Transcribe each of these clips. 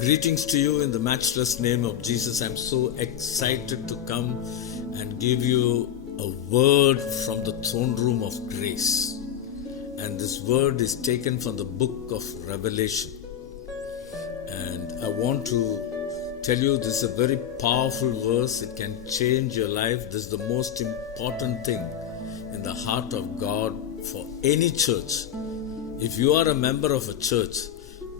Greetings to you in the matchless name of Jesus. I'm so excited to come and give you a word from the throne room of grace. And this word is taken from the book of Revelation. And I want to tell you this is a very powerful verse. It can change your life. This is the most important thing in the heart of God for any church. If you are a member of a church,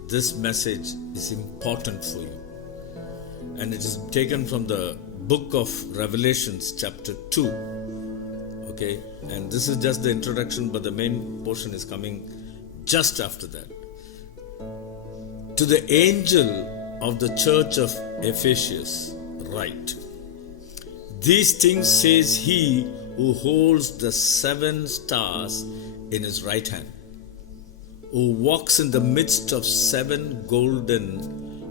this message is important for you. And it is taken from the book of Revelations chapter 2. Okay, and this is just the introduction, but the main portion is coming just after that. To the angel of the church of Ephesus write, these things says he who holds the 7 stars in his right hand, who walks in the midst of 7 golden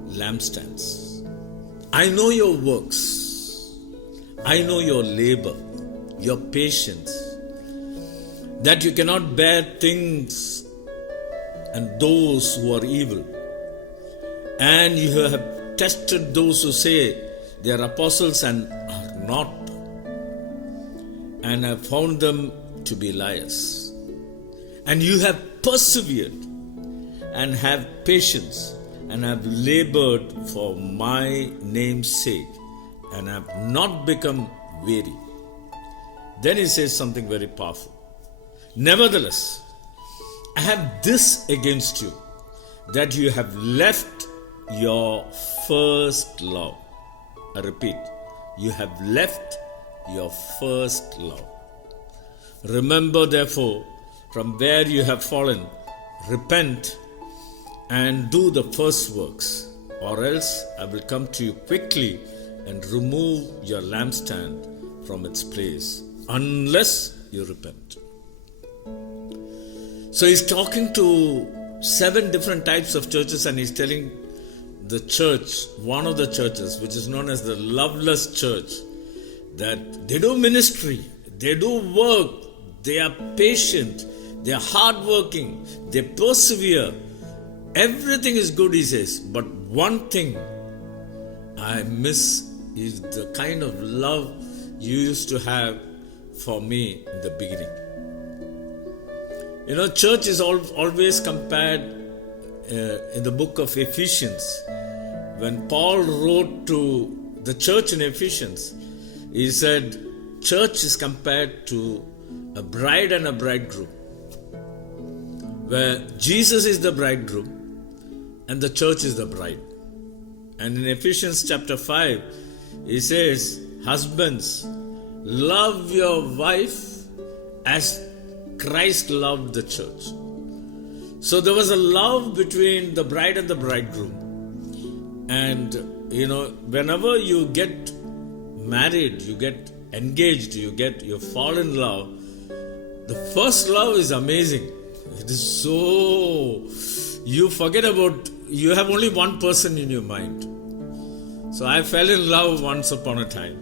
lampstands. I know your works. I know your labor, your patience, that you cannot bear things and those who are evil. And you have tested those who say they are apostles and are not, and have found them to be liars. And you have persevered and have patience and have labored for my name's sake and have not become weary. Then he says something very powerful. Nevertheless, I have this against you, that you have left your first love. I repeat, you have left your first love. Remember therefore, from where you have fallen, repent and do the first works, or else I will come to you quickly and remove your lampstand from its place, unless you repent. So he's talking to 7 different types of churches, and he's telling the church, one of the churches, which is known as the loveless church, that they do ministry, they do work, they are patient, they are hardworking, they persevere. Everything is good, he says. But one thing I miss is the kind of love you used to have for me in the beginning. You know, church is always compared in the book of Ephesians. When Paul wrote to the church in Ephesians, he said, church is compared to a bride and a bridegroom, where Jesus is the bridegroom and the church is the bride. And in Ephesians chapter 5, he says, husbands, love your wife as Christ loved the church. So there was a love between the bride and the bridegroom. And, you know, whenever you get married, you get engaged, you fall in love, the first love is amazing. It is so, you forget about, you have only one person in your mind. So I fell in love once upon a time,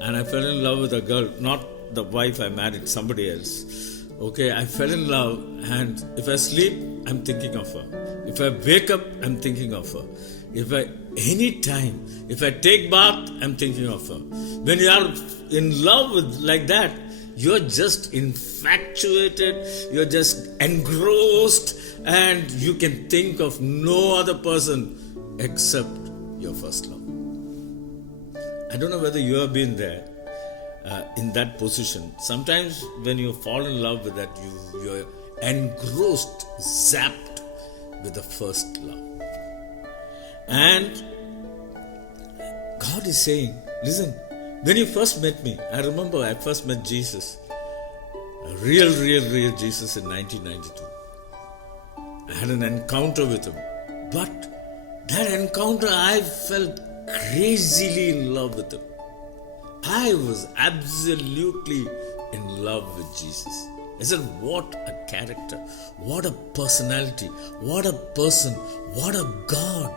and I fell in love with a girl, not the wife I married, somebody else. Okay, I fell in love, and if I sleep, I'm thinking of her. If I wake up, I'm thinking of her. If I take bath, I'm thinking of her. When you are in love with like that, you're just infatuated, you're just engrossed, and you can think of no other person except your first love. I don't know whether you have been there in that position. Sometimes when you fall in love with that, you're engrossed, zapped with the first love. And God is saying, listen, when you first met me, I remember I first met Jesus, a real Jesus in 1992. I had an encounter with him. But that encounter, I felt crazily in love with him. I was absolutely in love with Jesus. I said, what a character, what a personality, what a person, what a God.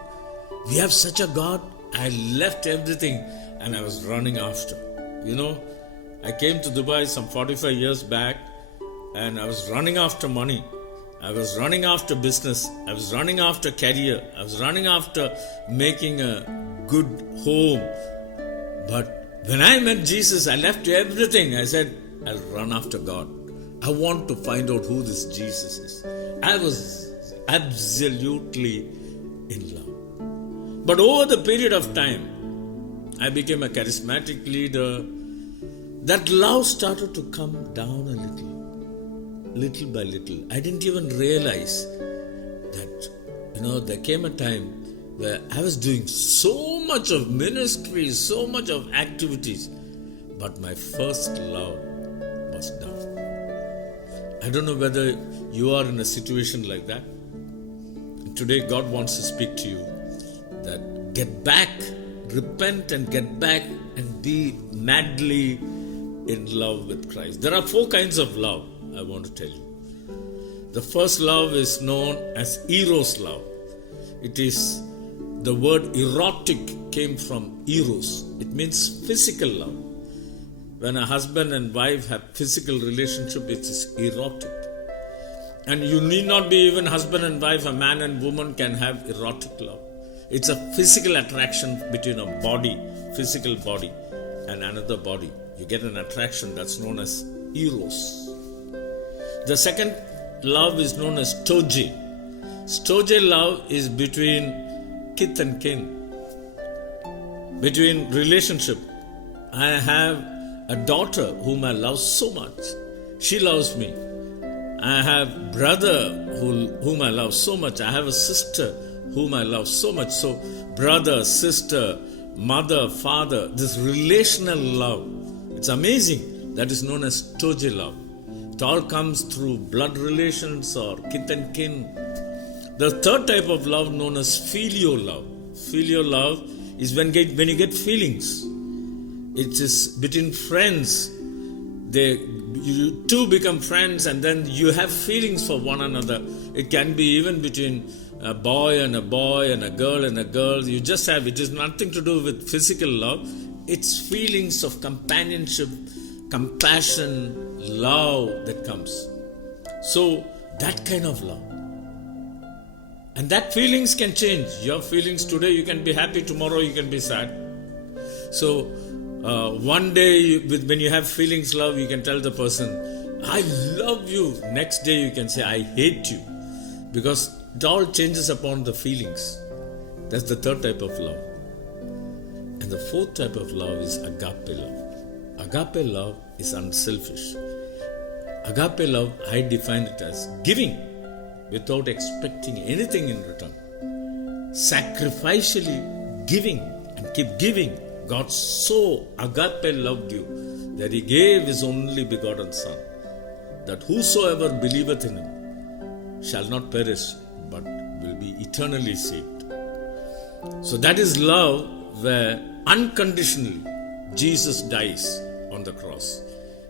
We have such a God. I left everything and I was running after. You know, I came to Dubai some 45 years back and I was running after money. I was running after business. I was running after career. I was running after making a good home. But when I met Jesus, I left everything. I said, I'll run after God. I want to find out who this Jesus is. I was absolutely in love. But over the period of time, I became a charismatic leader. That love started to come down a little by little. I didn't even realize that, there came a time where I was doing so much of ministry, so much of activities, but my first love was down. I don't know whether you are in a situation like that. And today God wants to speak to you that get back, repent and get back and be madly in love with Christ. There are 4 kinds of love I want to tell you. The first love is known as eros love. It is the word erotic came from eros. It means physical love. When a husband and wife have physical relationship, it is erotic. And you need not be even husband and wife. A man and woman can have erotic love. It's a physical attraction between a body, physical body, and another body. You get an attraction that's known as eros. The second love is known as storge. Storge love is between kith and kin, between relationship. I have a daughter whom I love so much. She loves me. I have brother whom I love so much. I have a sister whom I love so much. So brother, sister, mother, father, this relational love, it's amazing. That is known as storge love. It all comes through blood relations or kith and kin. The third type of love known as filial love. Filial love is when you get feelings. It is between friends. You two become friends and then you have feelings for one another. It can be even between a boy and a boy and a girl and a girl. You just have, it is nothing to do with physical love. It's feelings of companionship, compassion, love that comes. So that kind of love. And that feelings can change. Your feelings today, you can be happy, tomorrow you can be sad. So one day when you have feelings love, you can tell the person, I love you. Next day you can say, I hate you. Because it all changes upon the feelings. That's the third type of love. And the fourth type of love is agape love. Agape love is unselfish. Agape love, I define it as giving without expecting anything in return. Sacrificially giving and keep giving. God so agape loved you that He gave His only begotten Son, that whosoever believeth in Him shall not perish but will be eternally saved. So that is love where unconditionally Jesus dies on the cross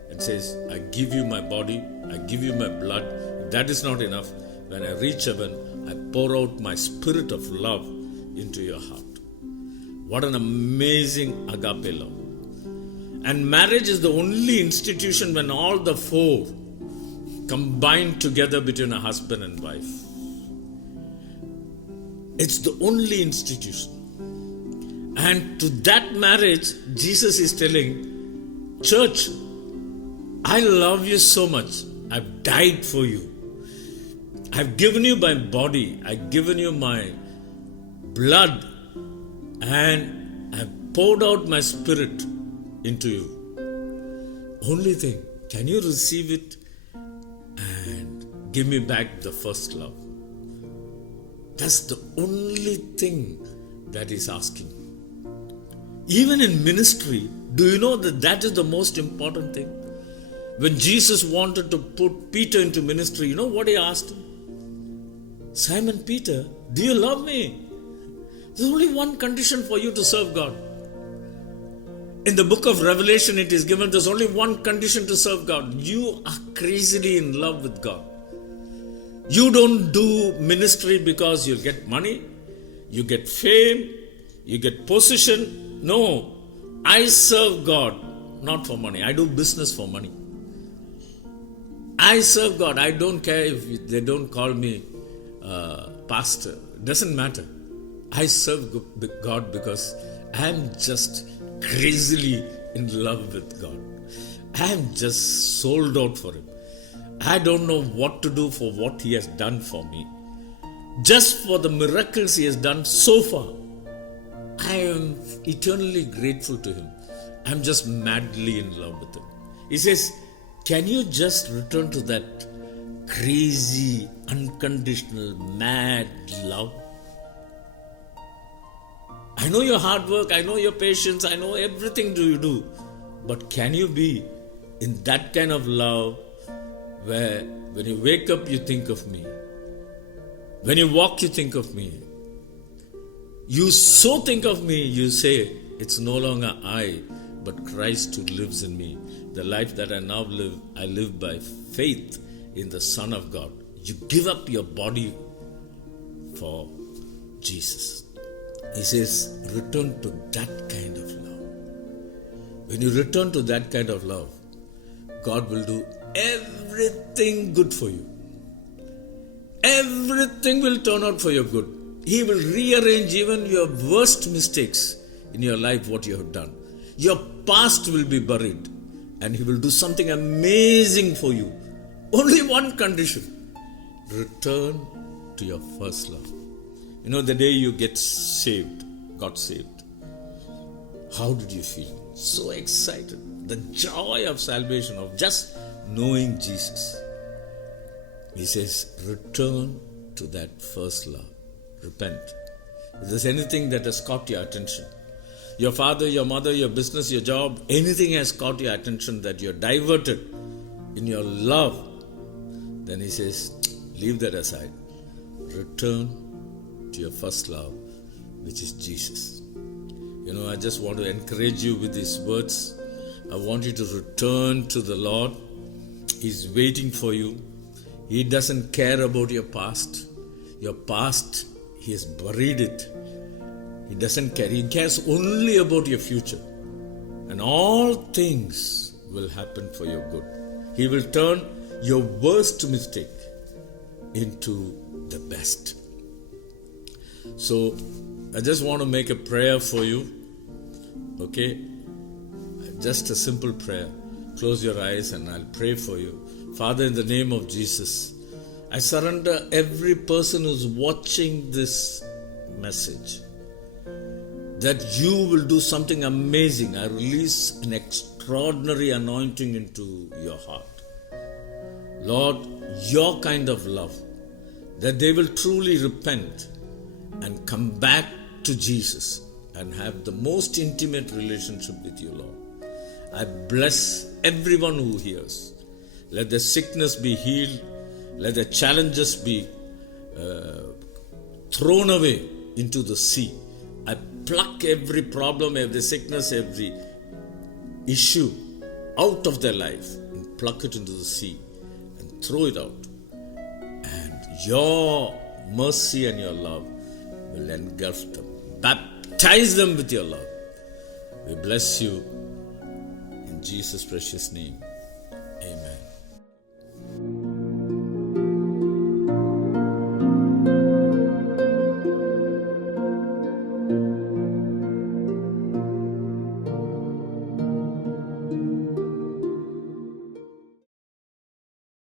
and says, I give you my body, I give you my blood. If that is not enough, when I reach heaven, I pour out my spirit of love into your heart. What an amazing agape love. And marriage is the only institution when all the 4 combine together between a husband and wife. It's the only institution. And to that marriage, Jesus is telling, church, I love you so much. I've died for you. I've given you my body. I've given you my blood. And I've poured out my spirit into you. Only thing, can you receive it and give me back the first love? That's the only thing that He's asking. Even in ministry, do you know that is the most important thing? When Jesus wanted to put Peter into ministry, you know what He asked him? Simon Peter, do you love me? There's only one condition for you to serve God. In the book of Revelation, it is given there's only one condition to serve God. You are crazily in love with God. You don't do ministry because you'll get money, you get fame, you get position. No, I serve God not for money. I do business for money. I serve God. I don't care if they don't call me pastor. Doesn't matter. I serve God because I am just crazily in love with God. I am just sold out for Him. I don't know what to do for what He has done for me. Just for the miracles He has done so far, I am eternally grateful to Him. I'm just madly in love with Him. He says, can you just return to that crazy, unconditional, mad love? I know your hard work, I know your patience, I know everything you do. But can you be in that kind of love where when you wake up, you think of me? When you walk, you think of me. You so think of me, you say, it's no longer I, but Christ who lives in me. The life that I now live, I live by faith in the Son of God. You give up your body for Jesus. He says, return to that kind of love. When you return to that kind of love, God will do everything good for you. Everything will turn out for your good. He will rearrange even your worst mistakes in your life, what you have done. Your past will be buried and He will do something amazing for you. Only one condition: return to your first love. You know, the day you got saved, how did you feel? So excited. The joy of salvation, of just knowing Jesus. He says, return to that first love. Repent. If there's anything that has caught your attention, your father, your mother, your business, your job, anything has caught your attention that you're diverted in your love, then He says, leave that aside. Return to your first love, which is Jesus. You know, I just want to encourage you with these words. I want you to return to the Lord. He's waiting for you. He doesn't care about your past. Your past, He has buried it. He doesn't care. He cares only about your future. And all things will happen for your good. He will turn your worst mistake into the best. So, I just want to make a prayer for you. Okay? Just a simple prayer. Close your eyes and I'll pray for you. Father, in the name of Jesus, I surrender every person who's watching this message, that you will do something amazing. I release an extraordinary anointing into your heart. Lord, your kind of love, that they will truly repent and come back to Jesus and have the most intimate relationship with you, Lord. I bless everyone who hears. Let the sickness be healed. Let the challenges be thrown away into the sea. I pluck every problem, every sickness, every issue out of their life and pluck it into the sea and throw it out. And your mercy and your love will engulf them. Baptize them with your love. We bless you in Jesus' precious name. Amen.